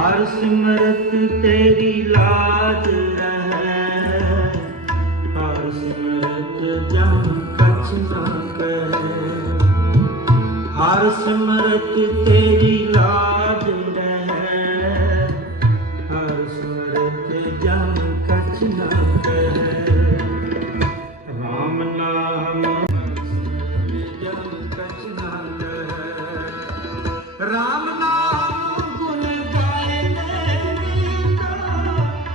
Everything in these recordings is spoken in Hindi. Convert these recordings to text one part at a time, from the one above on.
हर सिमरत तेरी लाज रहे, हर सिमरत जम कछ न कहे। हर सिमरत तेरी लाज रहे, हर सिमरत जम कछ न कहे। राम नाम जम कछ न कहे, राम नाम गुण गाए मीठा,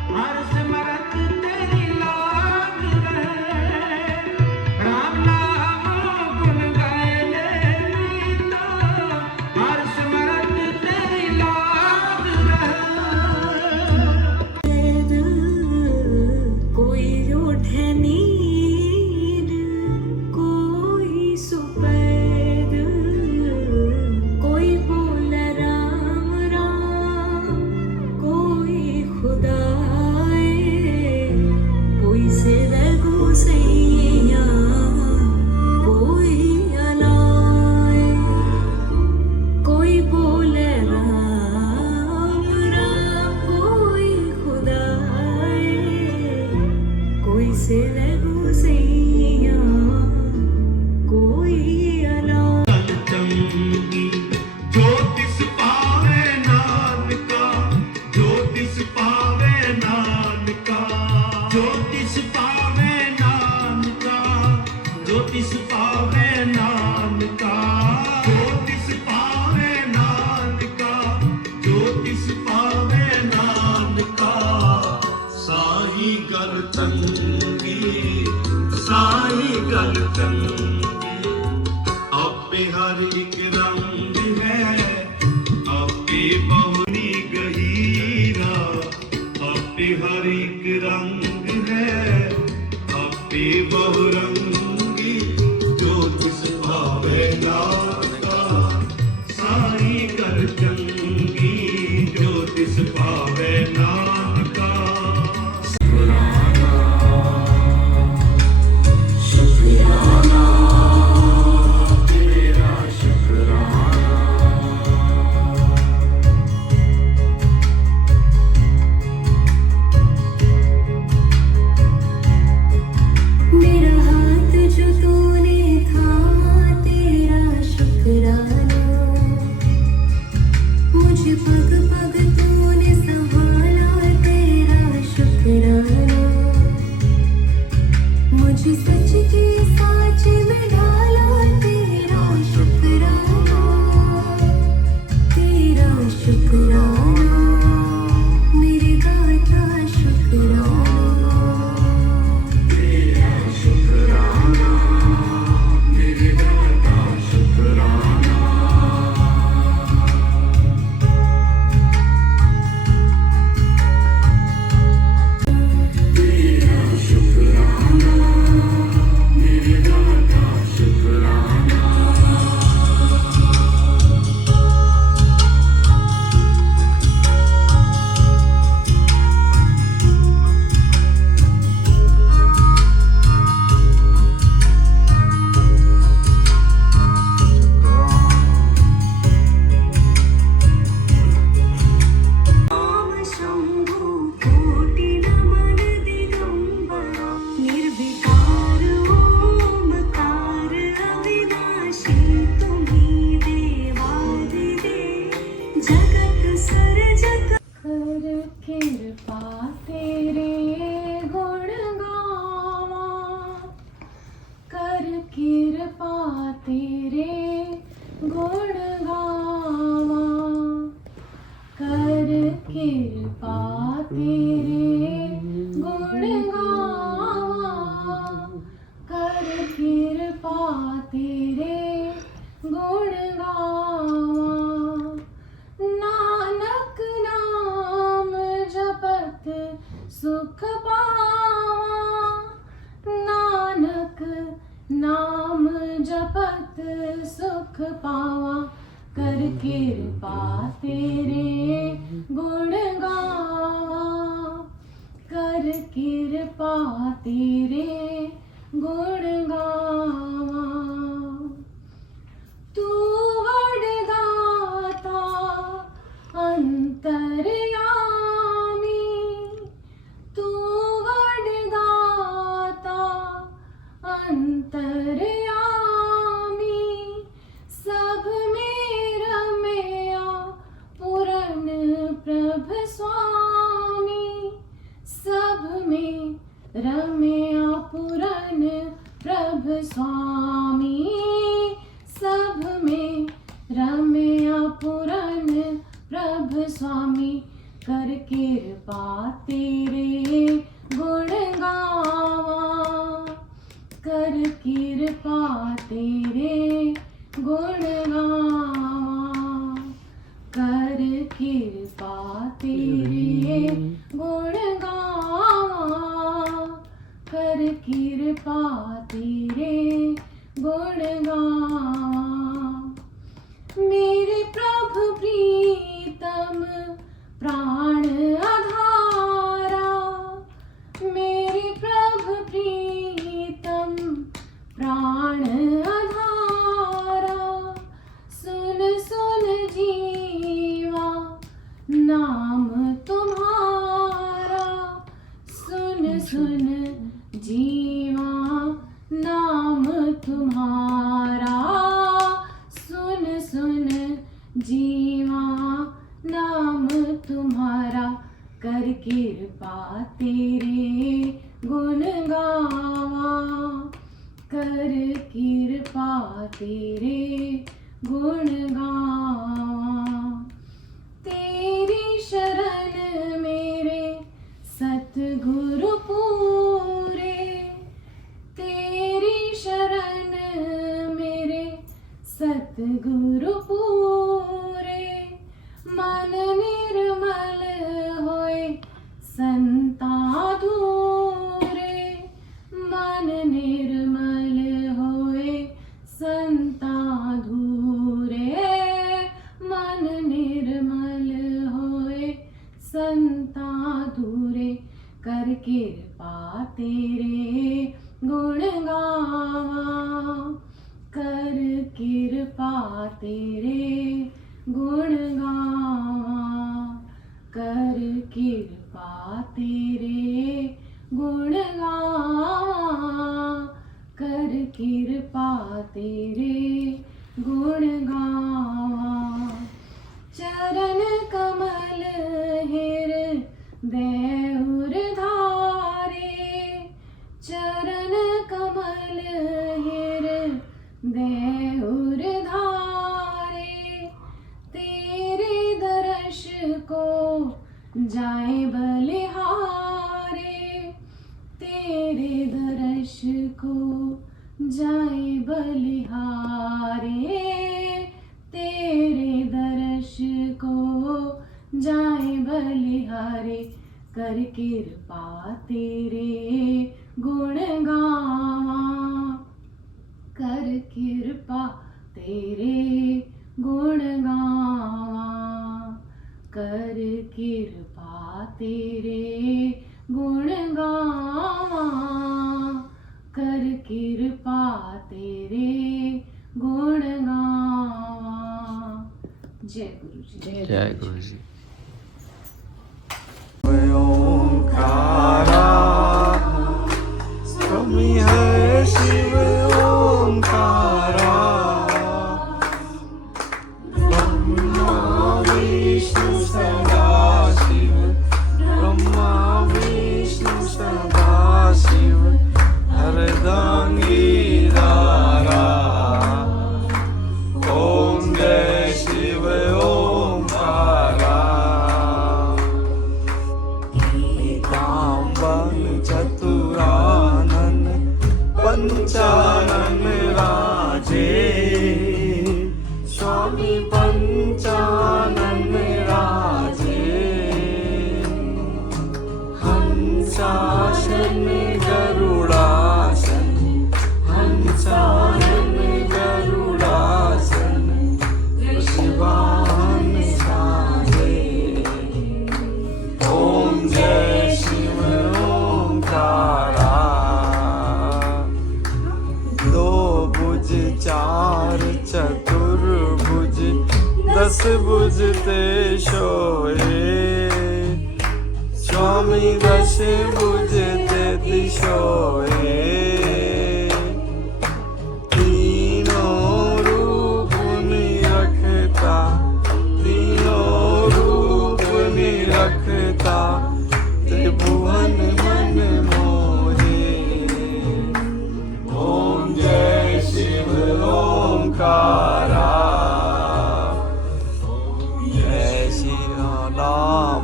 हर सिमरत तेरी लाज रहे। राम नाम गुण गाए मीठा, हर सिमरत तेरी लाज रहे। कोई उठे नींद, कोई सुपैद, कोई बोले राम राम, कोई खुदाए, कोई सिर गुसैया, कोई अलाए, कोई बोले राम राम, कोई खुदाए, कोई सिर गुसैया, कोई अलाए। चंगी जो तिस पावे नानका, जो तिस पावे नानका, जो तिस पावे नानका, जो तिस पावे नानका, जो तिस पावे नानका, जो तिस पावे नानका। साई गल चंगी, साई गल चंगी, आपे हर एक रंग है, आपे बहुनी गहीरा, आपे हर एक रंग है, आपे बहुरंगी, जो तिस भावे नानका। साई कर चंगी, जो तिस भावे नानका। मेरा हाथ जो तूने थामा, तेरा शुक्राना। मुझे पग पग तूने संभाला, तेरा शुक्राना। मुझे सच के साच में ढाला, तेरा शुक्राना, तेरा शुक्राना, मेरे दाता शुक्राना। ओम शंभु कोटि नमन दिगंबरा, निर्विकार ओमकार अविनाशी, तुम्हीं देवादिदेव जगत सर्जक। कर कृपा तेरे गुण गावा, कर कृपा तेरे गुण गावा, कर कृपा तेरे गुण गावा, कर कृपा तेरे गुण गावा। नानक नाम जपत सुख पावा, नानक नाम जपत सुख पावा, कर कृपा तेरे गुण गावा, कर कृपा तेरे गुण गावा। तू वरदाता अंतर स्वामी, सब में रम्या पूरन प्रभ स्वामी, सब में रम्या पूरन प्रभ स्वामी, कर कृपा तेरे गुण गावा, कर कृपा तेरे गुण गावा, कर कृपा तेरे गुण गावा, कर कृपा तेरे गुण गावा। मेरे प्रभु प्रीतम प्राण आधारा, मेरे प्रभु प्रीतम प्राण आधारा, सुन सुन जीवा नाम तुम्हारा, सुन सुन जीवा नाम तुम्हारा, सुन सुन जीवा नाम तुम्हारा, कर कृपा तेरे गुण गावा, कर कृपा तेरे गुण गावा। तेरी शरण मेरे सतगुरु पूरे, तेरी शरण मेरे सतगुरु पूरे, मन निर्मल होए संता धूरे, मन निर्मल होए संता धूरे, मन निर्मल होए संता धूरे, कर कृपा तेरे गुण गावा, कर कृपा तेरे गुण गावा, कर कृपा तेरे गुण गावा, कर कृपा तेरे गुण गावा। चरण कमल हृदय उरधारे, चरण कमल हृदय उरधारे, तेरे दर्श को जाए बलिहारे, तेरे दर्श को जाए बलिहारे, तेरे दर्श को जाए बलिहारे, कर कृपा तेरे गुण गावा, कर कृपा तेरे गुण गावा, कर कृपा तेरे गुण गावा, कर कृपा तेरे गुण गावा। जय गुरु जी। जय गुरु जी। ओंकारा स्वामी है शिव ओंकारा, ब्रह्मा विष्णु सदा शिव, ब्रह्मा विष्णु सदा शिव, हरदांगी दारा, ओम जय शिव ओंकारा। चतुरानन पंचानन राजे, स्वामी पंचानन राजे, हंसासन गरुड़ासन, हंसासन गरुड़ासन, शिवान साजे, ओम जय शिव ओंकारा। दो भुज चार चतुर्भुज, दस भुज ते सोए, स्वामी दश भुज ते दिशोए, तीनों रूप निरखता, तीनों रूप निरखता,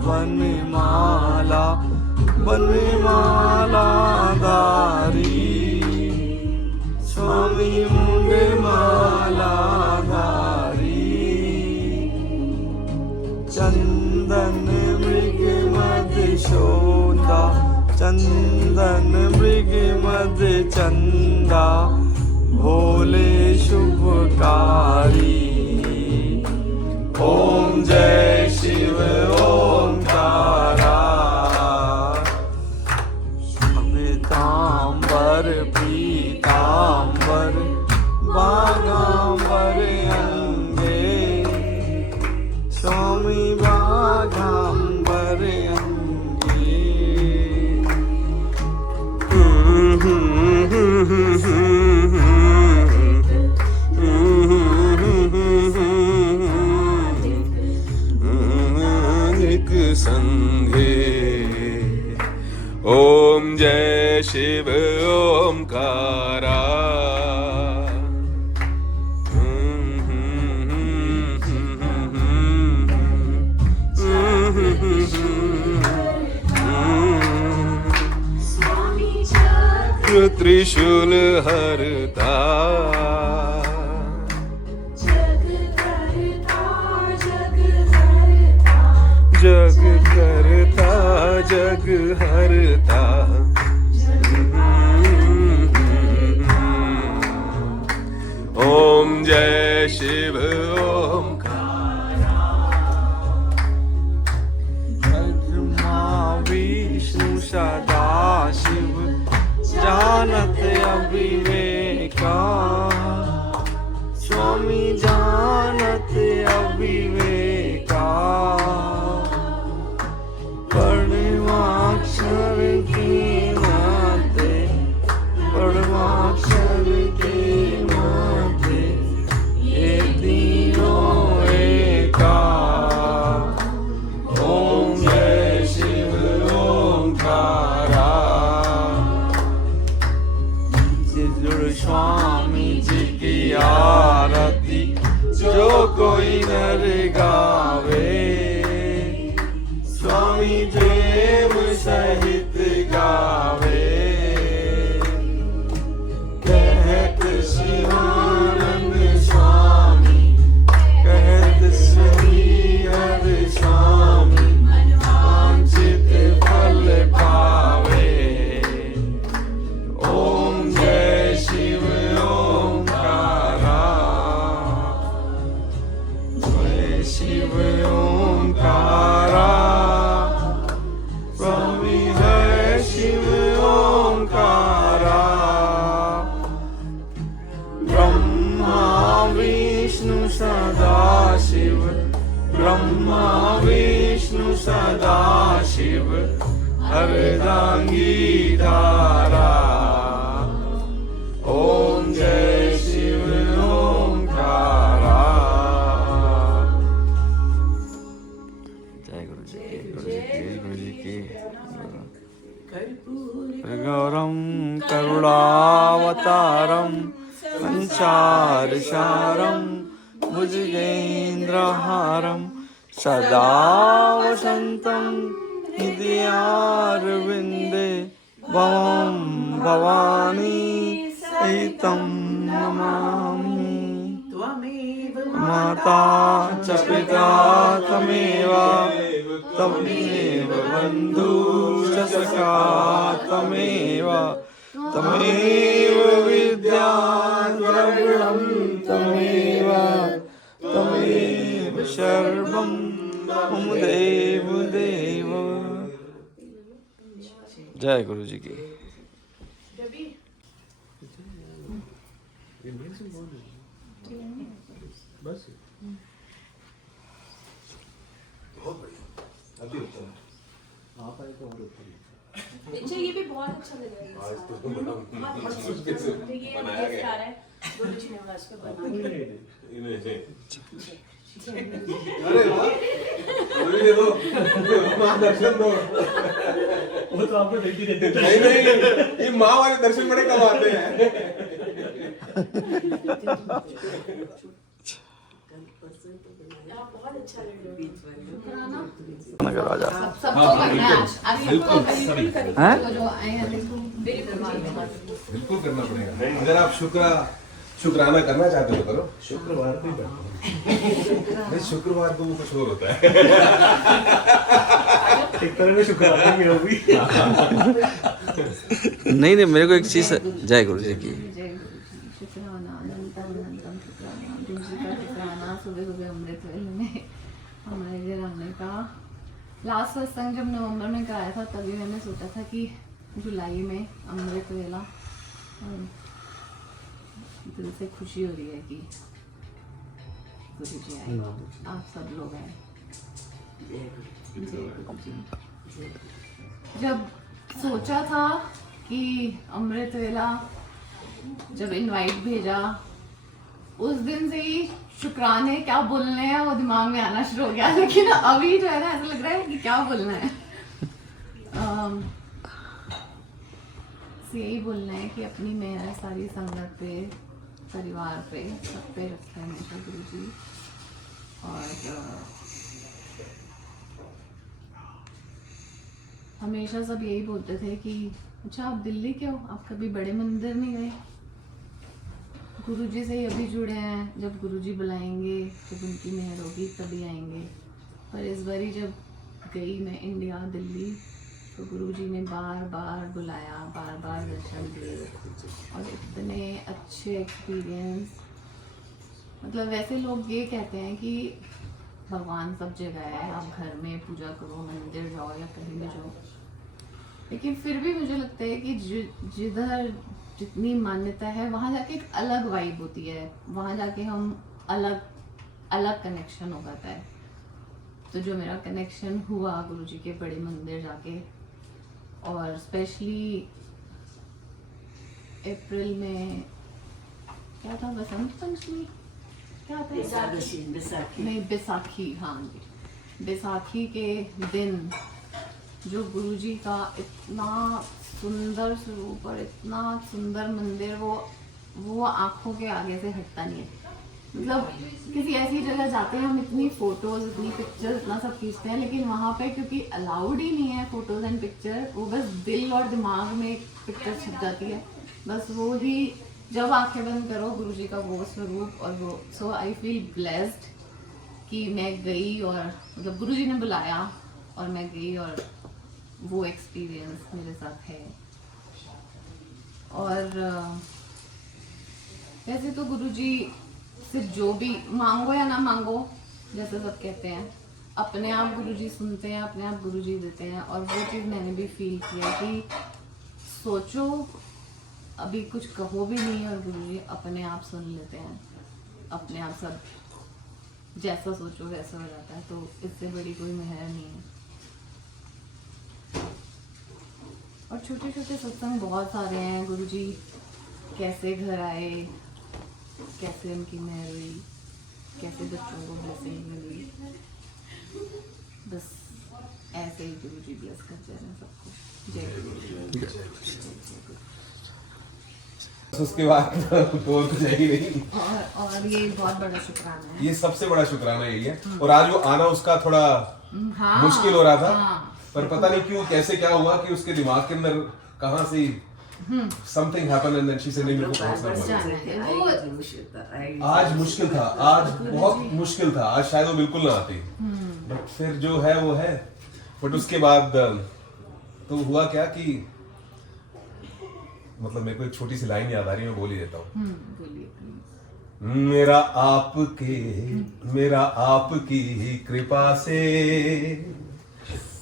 बनमाला बनमाला धारी स्वामी मुंडमाला धारी चंदन मृग मद शोधा चंदन मृग मद चंदा भोले शुभकारी ओम जय शिव ओंकारा पीतांबर पीतांबर बागांबर अंगे स्वामी बागांबर अंगे संघे ओम जय शिव ओंकारा त्रिशूल हरता जग करता जग हरता ओम जय शिव ओंकारा ब्रह्मा विष्णु सदा शिव जानत अविवेका स्वामी जानत अविवेका परमाक्षर के नाते परमाक्षर के नाते ये तीनों एका ओम जय शिव ओंकारा स्वामी जी की आरती जो कोई नर गावे स्वामी प्रेम सहित गावे कहत शिवानंद स्वामी कहत श्री हर स्वामी वांछित फल पावे ओम जय शिव ओंकारा जय शिव ओंकारा स्वामी जय शिव ओंकारा ब्रह्मा विष्णु सदा शिव ब्रह्मा विष्णु सदा शिव अर्धांगी धारा ओम जय शिव ओंकारा जय गुरु जी की गुरु जी की गौरम करुणावतारम संसारसारम भुजगेन्द्रहारम सदा वसन्तं हृदयारविन्दे भवं भवानी सहितं नमामि माता च पिता तमेव तमेव बन्धु च सखा तमेव तमेव विद्या द्रविणं तमेव तमेव सर्वं मम देव देव। जय गुरु जी की। बस अभी ऊपर आप आए तो और ऊपर अच्छा ये भी बहुत अच्छा लगेगा आज तो बनाया गया है गुरु जी ने वास पे बनाया अरे वाह अभी दे दो मां दर्शन दो वो तो आपको देख ही देते नहीं नहीं ये मां वाले दर्शन बड़े कम आते हैं आप बहुत अच्छा लग रहा है। नगर आ जा सबको करना है आज बिल्कुल हैं जो आए हैं बिल्कुल करना पड़ेगा। अगर आप शुक्राना करना चाहते हो तो करो, शुक्रवार को ही करना। नहीं, शुक्रवार को वो कुछ और होता है। एक तरह में शुक्राना भी होगी। नहीं मेरे को एक चीज जय गुरु जी की शुक्राना अनंतम अनंतम शुक्राना गुरु जी का शुक्राना सुबह सुबह अमृत वेले में हमारे घर आने का। लास्ट सत्संग जब नवंबर में कराया था तभी मैंने सोचा था कि जुलाई में अमृत वेला, और दिल से खुशी हो रही है कि गुरु जी आए, आप सब लोग आए। जय गुरु जी। जब सोचा था कि अमृत वेला जब इनवाइट भेजा उस दिन से ही शुक्राने क्या बोलने हैं वो दिमाग में आना शुरू हो गया, लेकिन अभी जो है ना ऐसा लग रहा है कि क्या बोलना है। यही बोलना है कि अपनी मेहर सारी संगत पे, परिवार पे, सब पे रखे हमेशा गुरु जी। और हमेशा सब यही बोलते थे कि अच्छा आप दिल्ली के हो, आप कभी बड़े मंदिर नहीं गए। गुरुजी से ही अभी जुड़े हैं, जब गुरुजी बुलाएंगे, जब उनकी मेहर होगी तभी आएंगे। पर इस बारी जब गई मैं इंडिया दिल्ली तो गुरुजी ने बार बार बुलाया, बार बार दर्शन दिए और इतने अच्छे एक्सपीरियंस। मतलब वैसे लोग ये कहते हैं कि भगवान सब जगह है, आप घर में पूजा करो, मंदिर जाओ या कहीं भी जाओ, लेकिन फिर भी मुझे लगता है कि जिधर जितनी मान्यता है वहाँ जाके एक अलग वाइब होती है, वहाँ जाके हम अलग अलग कनेक्शन हो जाता है। तो जो मेरा कनेक्शन हुआ गुरुजी के बड़े मंदिर जाके, और स्पेशली अप्रैल में क्या था, बसंत पंचमी क्या था, नहीं बैसाखी, हाँ जी बैसाखी के दिन जो गुरुजी का इतना सुंदर स्वरूप और इतना सुंदर मंदिर, वो आंखों के आगे से हटता नहीं है। मतलब किसी ऐसी जगह जाते हैं हम, इतनी फोटोज, इतनी पिक्चर्स, इतना सब खींचते हैं, लेकिन वहाँ पे क्योंकि अलाउड ही नहीं है फोटोज एंड पिक्चर, वो बस दिल और दिमाग में एक पिक्चर छिप जाती है, बस वो ही जब आंखें बंद करो गुरुजी का वो स्वरूप। और वो सो आई फील ब्लेस्ड कि मैं गई, और मतलब गुरुजी ने बुलाया और मैं गई, और वो एक्सपीरियंस मेरे साथ है। और वैसे तो गुरुजी से जो भी मांगो या ना मांगो, जैसे सब कहते हैं, अपने आप गुरुजी सुनते हैं, अपने आप गुरुजी देते हैं। और वो चीज़ मैंने भी फील किया कि सोचो अभी कुछ कहो भी नहीं और गुरुजी अपने आप सुन लेते हैं, अपने आप सब जैसा सोचो वैसा हो जाता है। तो इससे बड़ी कोई मेहर नहीं है। और छोटे छोटे सत्संग बहुत सारे हैं, गुरुजी कैसे घर आए, कैसे उनकी मेहर हुई, कैसे बच्चों को ब्लेसिंग मिली, बस ऐसे ही गुरुजी ब्लेस करते हैं सबको। जय गुरु। उसके बाद तो जाएगी नहीं। और ये बहुत बड़ा शुक्राना है, ये सबसे बड़ा शुक्राना यही है। और आज वो आना उसका थोड़ा हाँ, मुश्किल हो रहा था, हाँ, पर पता नहीं क्यों कैसे क्या हुआ कि उसके दिमाग के अंदर कहाँ से something happened and then she said नहीं मेरे को पहुंचना पड़ेगा। आज मुश्किल था, आज बहुत मुश्किल था, आज शायद वो बिल्कुल ना आती, बट फिर जो है वो है। बट उसके बाद तो हुआ क्या कि मतलब मेरे को एक छोटी सी लाइन याद आ रही है, मैं बोल ही देता हूँ। मेरा आपकी ही कृपा से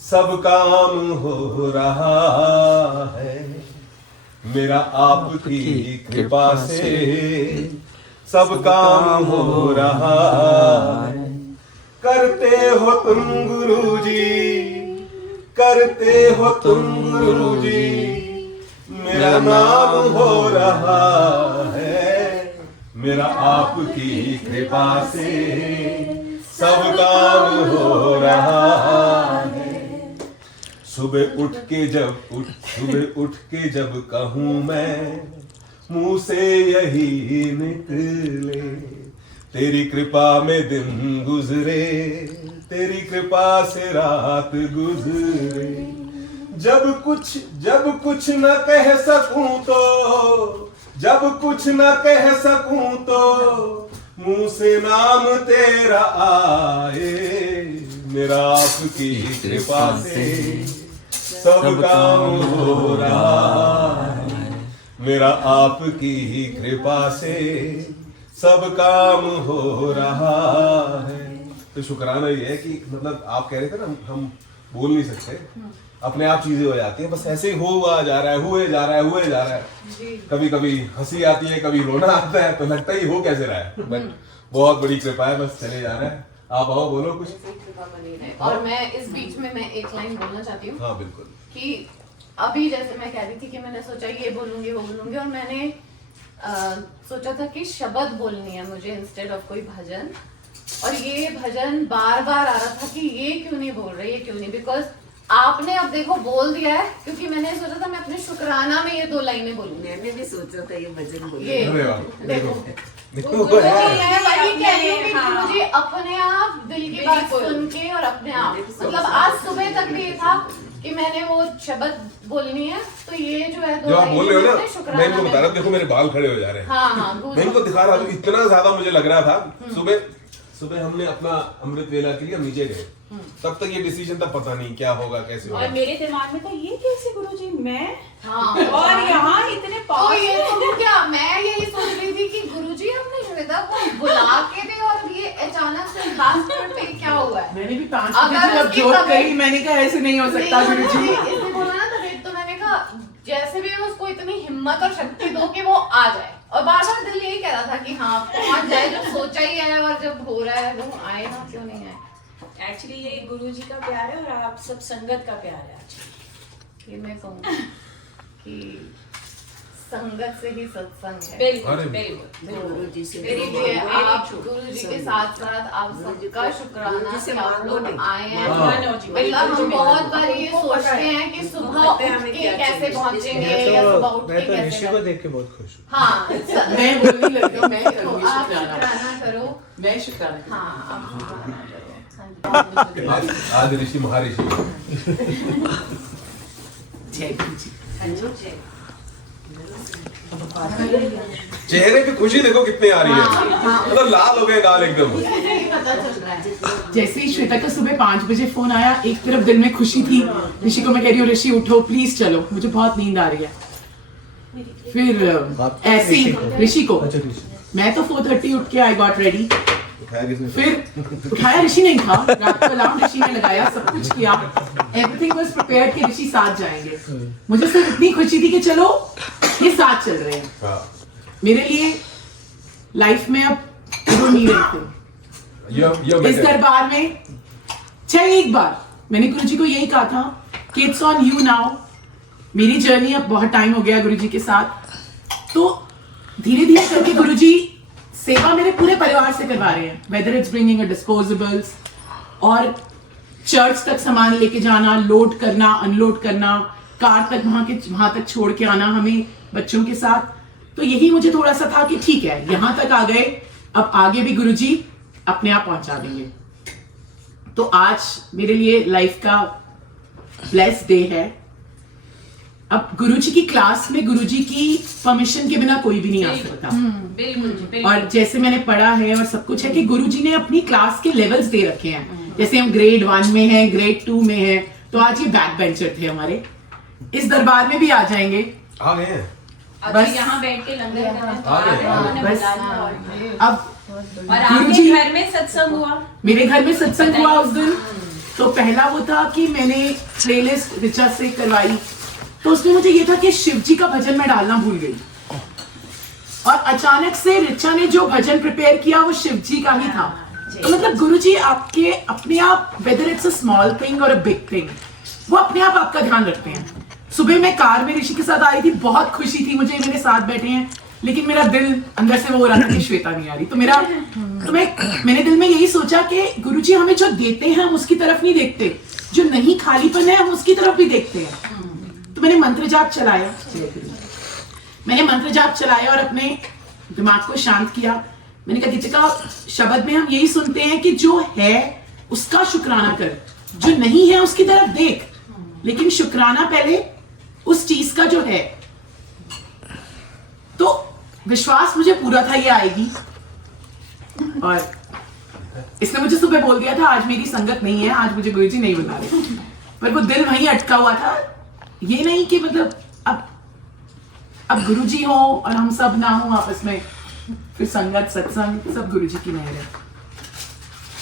सब काम हो रहा है, मेरा आपकी ही कृपा से सब काम हो रहा है। करते हो तुम गुरुजी, करते हो तुम गुरुजी, मेरा नाम हो रहा है, मेरा आपकी कृपा से सब काम हो रहा है। सुबह उठ के जब कहूँ मैं, मुंह से यही निकले, तेरी कृपा में दिन गुजरे, तेरी कृपा से रात गुजरे। जब कुछ न कह सकूं तो, जब कुछ न कह सकूं तो मुंह से नाम तेरा आए। मेरा आपकी कृपा से सब काम हो रहा है, मेरा आपकी कृपा से सब काम हो रहा है। तो शुक्राना ये है कि मतलब आप कह रहे थे ना हम बोल नहीं सकते, अपने आप चीजें हो जाती हैं, बस ऐसे ही हुआ जा रहा है, हुए जा रहा है। कभी कभी हंसी आती है, कभी रोना आता है, तो लगता ही हो कैसे रहा है, बट बहुत बड़ी कृपा है, बस चले जा रहा है। आप आओ बोलो कुछ। कृपा बनी रहे। और मैं इस बीच में मैं एक लाइन बोलना चाहती हूँ। हाँ बिल्कुल। कि अभी जैसे मैं कह रही थी कि मैंने सोचा ये बोलूंगी वो बोलूंगी, और मैंने सोचा था कि शब्द बोलनी है मुझे इंस्टेड ऑफ कोई भजन, और ये भजन बार बार आ रहा था कि ये क्यों नहीं बोल रही, ये क्यों नहीं, बिकॉज आपने अब देखो बोल दिया है, क्योंकि मैंने सोचा था मैं अपने शुक्राना में ये 2 लाइनें बोलूंगी। मैंने भी सोचा था ये भजन बोलूं। ये अरे वाह, देखो देखो गुरुजी, मैं वही कह रही हूँ कि गुरुजी अपने आप दिल की बात सुन के, और अपने आप मतलब आज सुबह तक भी ये था कि मैंने वो शब्द बोलनी है, तो ये जो है जो आप बोल रहे हो ना, मैं इनको बता रहा हूँ, देखो मेरे बाल खड़े हो जा रहे हैं। हाँ, मैं इनको दिखा रहा हूँ, इतना ज्यादा मुझे लग रहा था। सुबह हमने अपना अमृत वेला के लिए हम नीचे गए, तब तक ये डिसीजन था, पता नहीं क्या होगा कैसे होगा। और मेरे दिमाग में था ये कैसे गुरुजी मैं, हाँ, और यहाँ इतने तो ये तो क्या मैं यही सोच रही थी कि गुरुजी हमने श्वेता को बुला के भी, और ये अचानक से लास्ट मिनट पे क्या हुआ है। मैंने भी 5 अगर मिनट जब उसकी जोत तबीयत- करी, मैंने कहा ऐसे नहीं हो सकता गुरुजी। इसने बोला ना तबीयत, तो मैंने कहा जैसे भी उसको इतनी हिम्मत और शक्ति दो कि वो आ जाए, और बार बार दिल यही कह रहा था कि हाँ पहुंच जाए, जब सोचा ही है और जब हो रहा है वो आए ना, क्यों नहीं आए। एक्चुअली ये गुरुजी का प्यार है और आप सब संगत का प्यार है। एक्चुअली ये मैं कहूँगी कि संगत से ही सत्संग है। वेरी गुड, अरे वेरी गुड। गुरुजी से इसलिए आप गुरुजी के साथ साथ आप सबका शुक्राना कि आप लोग आए हैं। मतलब हम बहुत बार ये सोचते हैं कि सुबह उठ के कैसे पहुंचेंगे, या सुबह उठ के मैं तो ऋषि कैसे को देख के बहुत खुश हूँ। हाँ, मैं बोलने लगी हूँ, मैं तो करूँगी आप शुक्राना। शुक्राना करो। मैं शुक्राना करूँगी। हाँ, आप शुक्राना करो। हाँ जी। आज ऋषि महर्षि जय गुरुजी। चेहरे पे खुशी देखो कितनी आ रही है, मतलब लाल हो गए गाल एकदम। पता चल रहा है। जैसे ही श्वेता का सुबह 5 बजे फोन आया, एक तरफ दिल में खुशी थी, ऋषि को मैं कह रही हूँ ऋषि उठो प्लीज चलो, मुझे बहुत नींद आ रही है। फिर ऐसे ही ऋषि को, मैं तो 4:30 उठ के आई गॉट रेडी, फिर उठाया ऋषि नहीं था, रात को अलार्म ऋषि ने लगाया, सब कुछ किया, एवरीथिंग वाज प्रिपेयर्ड कि ऋषि साथ जाएंगे। मुझे सिर्फ इतनी खुशी थी कि चलो ये साथ चल रहे हैं। हाँ। मेरे लिए लाइफ में अब don't need anything। इस दरबार में चाहे एक बार मैंने गुरुजी को यही कहा था कि इट्स ऑन यू नाउ। मेरी जर्नी अब बहुत टाइम हो गया गुरुजी के साथ, तो धीरे धीरे करके गुरुजी सेवा मेरे पूरे परिवार से करवा रहे हैं, वेदर इट्स ब्रिंगिंग डिस्पोजेबल्स और चर्च तक सामान लेके जाना, लोड करना, अनलोड करना, कार तक वहां तक छोड़ के आना हमें बच्चों के साथ। तो यही मुझे थोड़ा सा था कि ठीक है यहां तक आ गए, अब आगे भी गुरुजी अपने आप पहुंचा देंगे। तो आज मेरे लिए लाइफ का ब्लेस्ड डे है। अब गुरुजी की क्लास में गुरुजी की परमिशन के बिना कोई भी नहीं आ सकता। बिल्कुल जी, बिल्कुल। और जैसे मैंने पढ़ा है और सब कुछ है कि गुरुजी ने अपनी क्लास के लेवल्स दे रखे हैं, जैसे हम ग्रेड 1 में हैं, ग्रेड 2 में हैं, तो आज ये बैक बेंचर थे हमारे, इस दरबार में भी आ जाएंगे। आ गए हैं। बस यहाँ बैठ के लंगर करना तो आ गए, आ गए। उन्होंने बस बुला लिया और- अब और आपके गुरुजी- घर में सत्संग हुआ। मेरे घर में सत्संग हुआ उस दिन। तो पहला वो था कि मैंने प्लेलिस्ट रिचा से करवाई, तो उसमें मुझे ये था कि शिवजी का भजन मैं डालना भूल गई, और अचानक से रिचा ने जो भजन प्रिपेयर किया वो शिवजी का ही था। तो मतलब गुरुजी आपके अपने आप, whether it's a small thing और अ बिग थिंग, वो अपने आप आपका ध्यान रखते हैं। सुबह मैं कार में ऋषि के साथ आ रही थी, बहुत खुशी थी मुझे, मेरे साथ बैठे हैं, लेकिन मेरा दिल अंदर से वो हो रहा था कि श्वेता नहीं आ रही। तो मैंने दिल में यही सोचा कि गुरुजी हमें जो देते हैं हम उसकी तरफ नहीं देखते, जो नहीं खालीपन है हम उसकी तरफ भी देखते हैं। तो मैंने मंत्र जाप चलाया और अपने दिमाग को शांत किया मैंने कहा गीतिका, शब्द में हम यही सुनते हैं कि जो है उसका शुक्राना कर, जो नहीं है उसकी तरफ देख, लेकिन शुक्राना पहले उस चीज का जो है। तो विश्वास मुझे पूरा था ये आएगी, और इसने मुझे सुबह बोल दिया था आज मेरी संगत नहीं है, आज मुझे गुरुजी नहीं बुला रहे, पर वो दिल वहीं अटका हुआ था। ये नहीं कि मतलब अब गुरुजी हो और हम सब ना हो आपस में, फिर संगत सत्संग सब गुरुजी की मेहर है।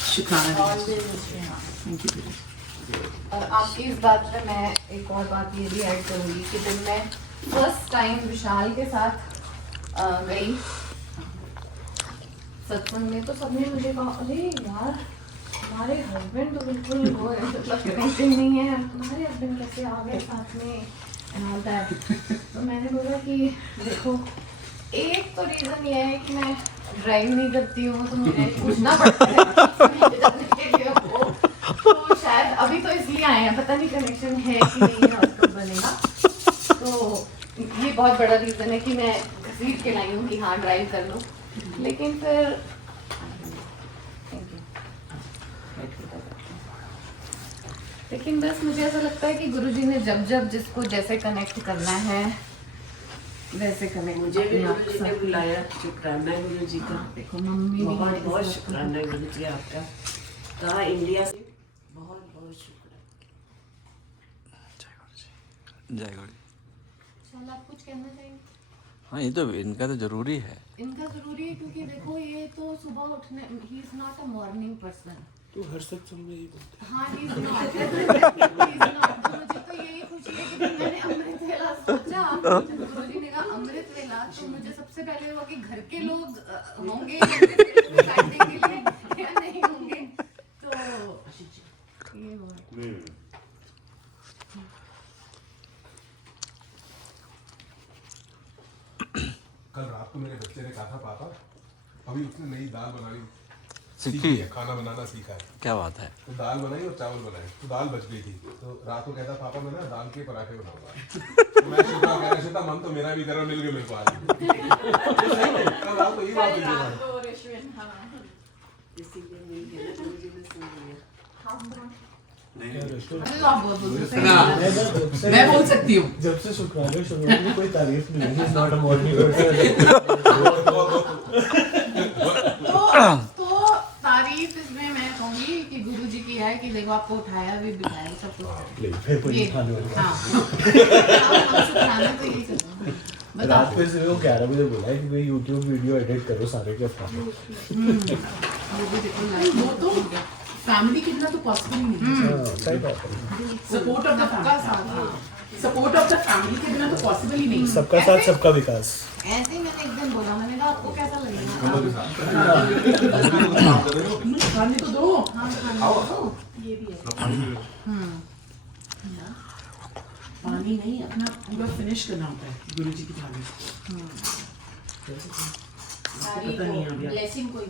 शुक्राना, थैंक यू। और आपकी इस बात पे मैं एक और बात ये भी ऐड करूंगी कि जब मैं फर्स्ट टाइम विशाल के साथ गई सत्संग में, तो सबने मुझे कहा अरे यार हमारे हस्बैंड तो बिल्कुल वो है, मतलब कनेक्शन नहीं है, तुम्हारे हस्बैंड कैसे आ गए साथ में एंड ऑल दैट। तो मैंने बोला कि देखो, एक तो रीज़न ये है कि मैं ड्राइव नहीं करती हूँ, तो मुझे पूछना पड़ता है तो शायद अभी तो इसलिए आए हैं, पता नहीं कनेक्शन है कि नहीं है, उसको बनेगा। तो ये बहुत बड़ा रीज़न है कि मैं घसीट के लाई हूँ कि हाँ ड्राइव कर लो, लेकिन फिर लेकिन बस मुझे ऐसा लगता है कि गुरुजी ने जब जब जिसको जैसे कनेक्ट करना है वैसे कनेक्ट। मुझे भी गुरुजी ने बुलाया, शुक्राना है गुरुजी का। देखो मम्मी भी बहुत बहुत शुक्राना है गुरुजी आपका, कहा इंडिया से बहुत बहुत शुक्र। जय गुरु जी। चल आप कुछ कहना चाहेंगे? हाँ, ये तो इनका तो जरूरी है। इनका जरूरी है क्योंकि देखो ये तो सुबह उठने, he is not a morning person. तू हर सत्संग में ही बोलता है। हाँ, he is not। मुझे तो यही खुशी है कि मैंने अमृत वेला सोचा, गुरुजी ने कहा अमृत वेला, तो मुझे सबसे पहले हुआ कि घर के लोग होंगे बैठने के लिए या नहीं होंगे, तो ये हुआ। कल रात को मेरे बच्चे ने कहा था पापा अभी उसने नई दाल बनानी सीखी है, खाना बनाना सीखा है। क्या बात है। तो दाल बनाई और चावल बनाए, तो दाल बच गई थी, तो रात को कहता पापा मैं ना दाल के पराठे बनाऊंगा। तो मैं श्वेता कह रहा श्वेता मन तो मेरा भी करो, मिल गए मेरे को आज। कल रात को ये बात हुई थी। इसीलिए नहीं है ना, गुरुजी ने सुन लिया। अरे आप बहुत बोल सकते हैं। मैं बोल सकती हूँ। जब से शुक्राना शुरू हुई कोई तारीफ नहीं है, नॉट अ मॉर्निंग तो तारीफ इसमें मैं कहूँगी कि गुरुजी की है कि देखो आपको उठाया भी बिठाया सब कुछ। फिर कोई ये खाने वाला। हाँ, हम शुक्राना तो यही करना। बताओ। रात पे से वो 11 बजे बोला है कि भाई YouTube वीडियो एडिट करो सारे के अपना। वो तो फैमिली के बिना तो पॉसिबल ही नहीं है। हाँ, सही बात है। Support of the family, support of the family के बिना तो पॉसिबल ही नहीं है। सबका साथ सबका विकास। ऐसे ही मैंने एक दिन बोला, मैंने कहा आपको कैसा लगेगा? खाने तो दो। हाँ, खाना दो। ये भी है। पानी नहीं, अपना पूरा फिनिश करना होता है गुरुजी की थाली। सारी ब्लेसिंग कोई